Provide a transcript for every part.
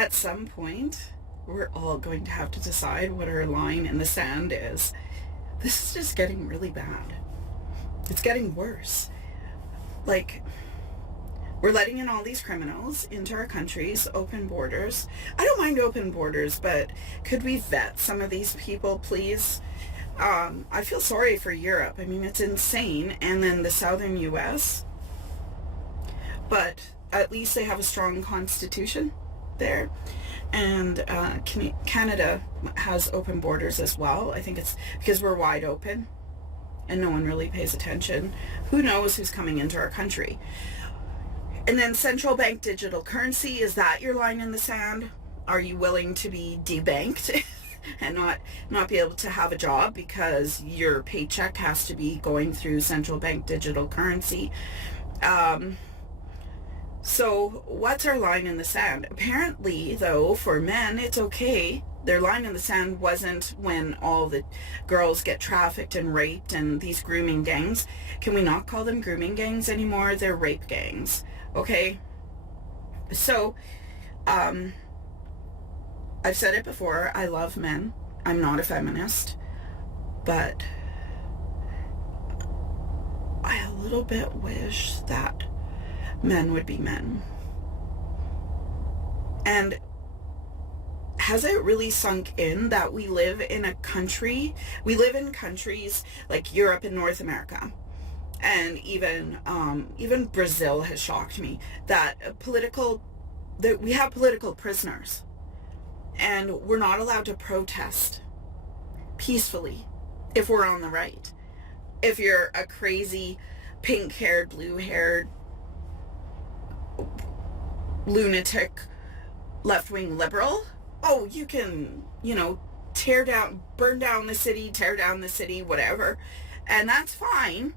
at some point, we're all going to have to decide what our line in the sand is. This is just getting really bad. It's getting worse. Like, we're letting in all these criminals into our countries, open borders. I don't mind open borders, but could we vet some of these people, please? I feel sorry for Europe. I mean, it's insane. And then the southern U.S. But at least they have a strong constitution there. And Canada has open borders as well. I think it's because we're wide open and no one really pays attention. Who knows who's coming into our country? And then central bank digital currency, is that your line in the sand? Are you willing to be debanked and not be able to have a job because your paycheck has to be going through central bank digital currency? So what's our line in the sand? Apparently, though, for men, it's okay. Their line in the sand wasn't when all the girls get trafficked and raped and these grooming gangs. Can we not call them grooming gangs anymore? They're rape gangs. Okay? So, I've said it before, I love men. I'm not a feminist. But I a little bit wish that men would be men. And has it really sunk in that we live in countries like Europe and North America, and even Brazil has shocked me, that we have political prisoners and we're not allowed to protest peacefully if we're on the right. If you're a crazy pink-haired, blue-haired lunatic left-wing liberal, oh, you can, burn down the city, whatever, and that's fine.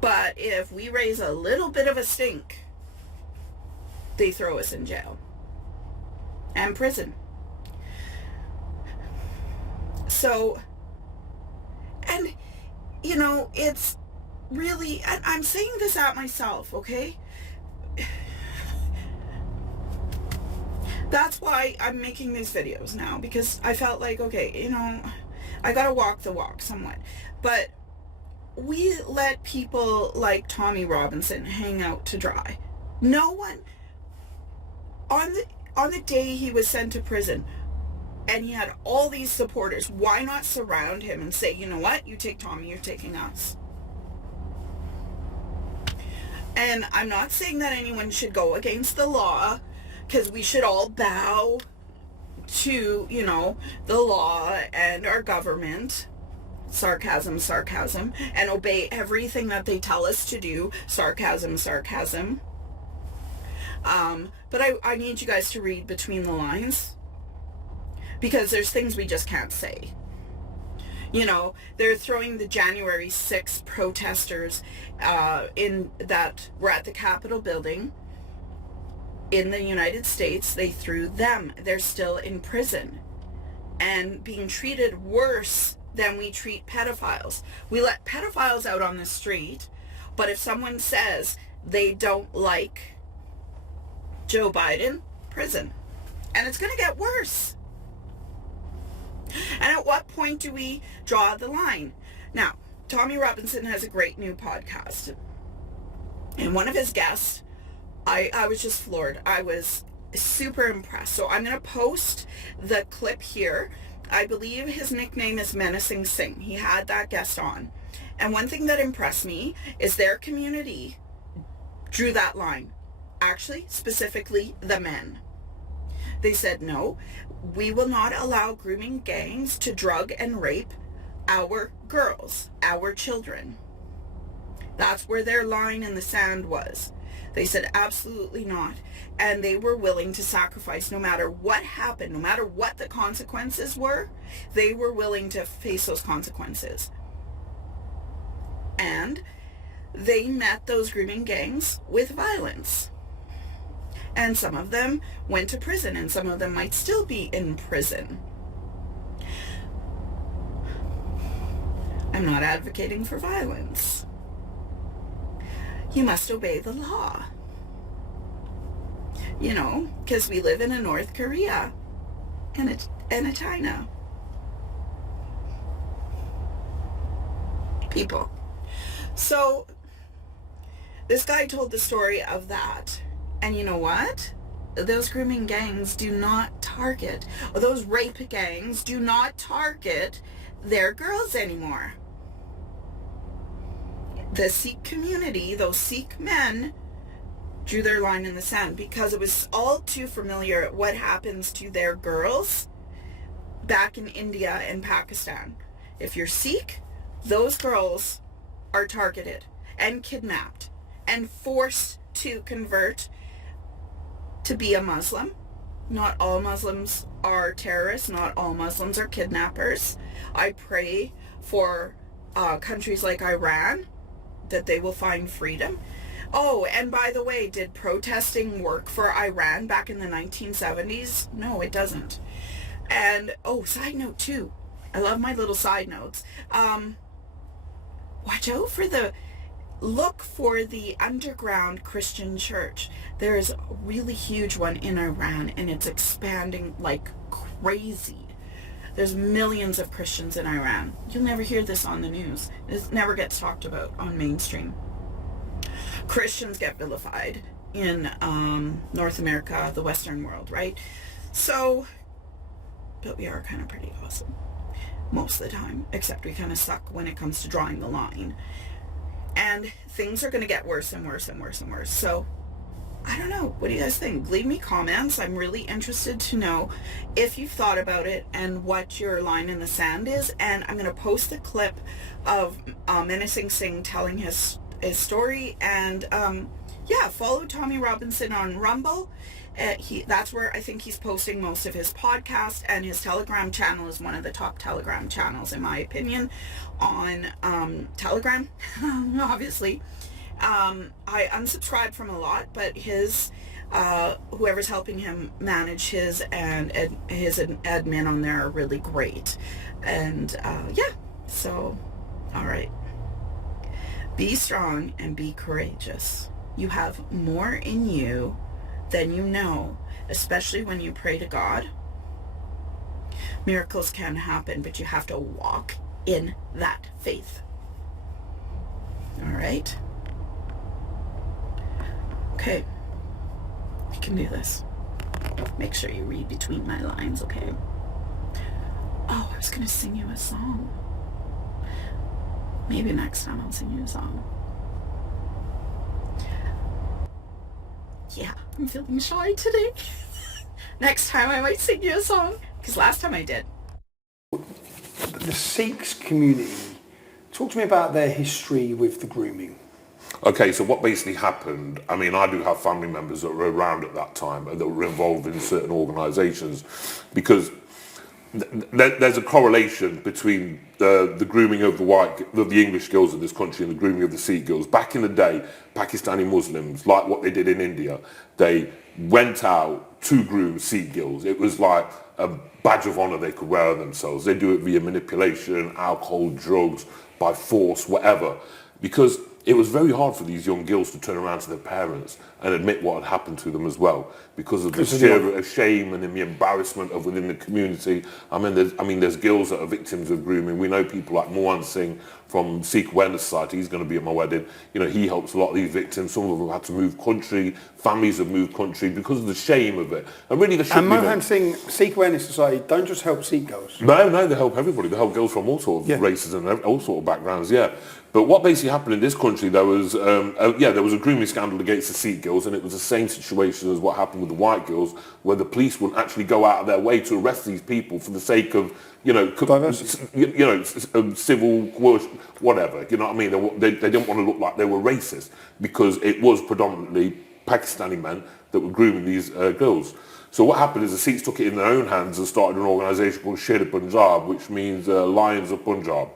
But if we raise a little bit of a stink, they throw us in jail and prison. So, and it's really, and I'm saying this at myself, okay? That's why I'm making these videos now, because I felt like, okay, I gotta walk the walk somewhat. But we let people like Tommy Robinson hang out to dry. No one, on the day he was sent to prison, and he had all these supporters, why not surround him and say, you know what, you take Tommy, you're taking us. And I'm not saying that anyone should go against the law, because we should all bow to, the law and our government. Sarcasm, and obey everything that they tell us to do. Sarcasm. But I need you guys to read between the lines, because there's things we just can't say. They're throwing the January 6th protesters that were at the Capitol building in the United States. They threw them. They're still in prison and being treated worse than we treat pedophiles. We let pedophiles out on the street, but if someone says they don't like Joe Biden, prison. And it's going to get worse. And at what point do we draw the line? Now, Tommy Robinson has a great new podcast. And one of his guests, I was just floored. I was super impressed. So I'm going to post the clip here. I believe his nickname is Menacing Singh. He had that guest on. And one thing that impressed me is their community drew that line. Actually, specifically the men. They said, no, we will not allow grooming gangs to drug and rape our girls, our children. That's where their line in the sand was. They said, absolutely not. And they were willing to sacrifice no matter what happened, no matter what the consequences were, they were willing to face those consequences. And they met those grooming gangs with violence. And some of them went to prison, and some of them might still be in prison. I'm not advocating for violence. You must obey the law. You know, because we live in a North Korea and a China. People. So this guy told the story of that. And you know what? Those grooming gangs do not target, or those rape gangs do not target their girls anymore. The Sikh community, those Sikh men, drew their line in the sand because it was all too familiar what happens to their girls back in India and Pakistan. If you're Sikh, those girls are targeted and kidnapped and forced to convert to be a Muslim. Not all Muslims are terrorists. Not all Muslims are kidnappers. I pray for countries like Iran that they will find freedom. Oh, and by the way, did protesting work for Iran back in the 1970s? No, it doesn't. And, oh, side note too. I love my little side notes. Watch out for look for the underground Christian church. There is a really huge one in Iran, and it's expanding like crazy. There's millions of Christians in Iran. You'll never hear this on the news. It never gets talked about on mainstream. Christians get vilified in North America, the Western world, right? So, but we are kind of pretty awesome most of the time, except we kind of suck when it comes to drawing the line. And things are going to get worse and worse and worse and worse. So, I don't know. What do you guys think? Leave me comments. I'm really interested to know if you've thought about it and what your line in the sand is. And I'm going to post a clip of Menacing Singh telling his story. And yeah, follow Tommy Robinson on Rumble. That's where I think he's posting most of his podcast, and his Telegram channel is one of the top Telegram channels, in my opinion, on Telegram, obviously. I unsubscribed from a lot, but his, whoever's helping him manage his and his admin on there are really great. And yeah, so, all right. Be strong and be courageous. You have more in you than you know, especially when you pray to God. Miracles can happen, but you have to walk in that faith. All right? Okay. You can do this. Make sure you read between my lines, okay? Oh, I was going to sing you a song. Maybe next time I'll sing you a song. Yeah, I'm feeling shy today. Next time I might sing you a song, because last time I did. The Sikhs community, talk to me about their history with the grooming. Okay, so what basically happened, I mean, I do have family members that were around at that time and that were involved in certain organisations, because there's a correlation between the grooming of the English girls of this country and the grooming of the Sikh girls. Back in the day, Pakistani Muslims, like what they did in India, they went out to groom Sikh girls. It was like a badge of honour they could wear on themselves. They do it via manipulation, alcohol, drugs, by force, whatever. Because it was very hard for these young girls to turn around to their parents and admit what had happened to them as well, because of the sheer shame and the embarrassment of within the community. I mean, there's girls that are victims of grooming. We know people like Mohan Singh from Sikh Awareness Society. He's going to be at my wedding. You know, he helps a lot of these victims. Some of them had to move country. Families have moved country because of the shame of it. And really, and Mohan Singh, Sikh Awareness Society, don't just help Sikh girls. No, they help everybody. They help girls from all sorts of races and all sorts of backgrounds. Yeah. But what basically happened in this country, there was a grooming scandal against the Sikh girls, and it was the same situation as what happened with the white girls, where the police wouldn't actually go out of their way to arrest these people for the sake of, civil whatever. You know what I mean? They didn't want to look like they were racist, because it was predominantly Pakistani men that were grooming these girls. So what happened is the Sikhs took it in their own hands and started an organisation called Sher Punjab, which means Lions of Punjab.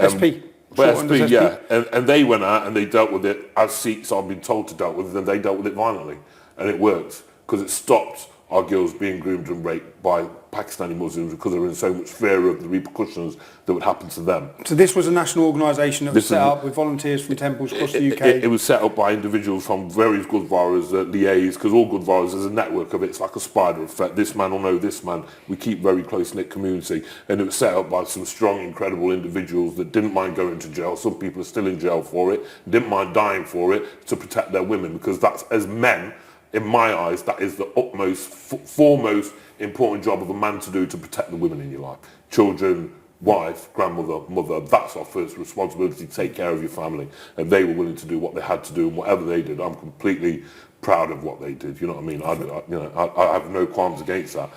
SP. Yeah. And they went out and they dealt with it as Sikhs are being told to deal with it, and they dealt with it violently. And it worked, because it stopped are girls being groomed and raped by Pakistani Muslims because they were in so much fear of the repercussions that would happen to them. So this was a national organisation that was This set is- up with volunteers from temples across the UK. It was set up by individuals from various Gurdwaras that liaise, because all Gurdwaras is a network of it. It's like a spider effect. This man will know this man. We keep very close-knit community. And it was set up by some strong, incredible individuals that didn't mind going to jail. Some people are still in jail for it. Didn't mind dying for it to protect their women, because that's, as men, in my eyes, that is the utmost, foremost important job of a man to do, to protect the women in your life. Children, wife, grandmother, mother, that's our first responsibility, to take care of your family. And they were willing to do what they had to do, and whatever they did, I'm completely proud of what they did. You know what I mean? I have no qualms against that.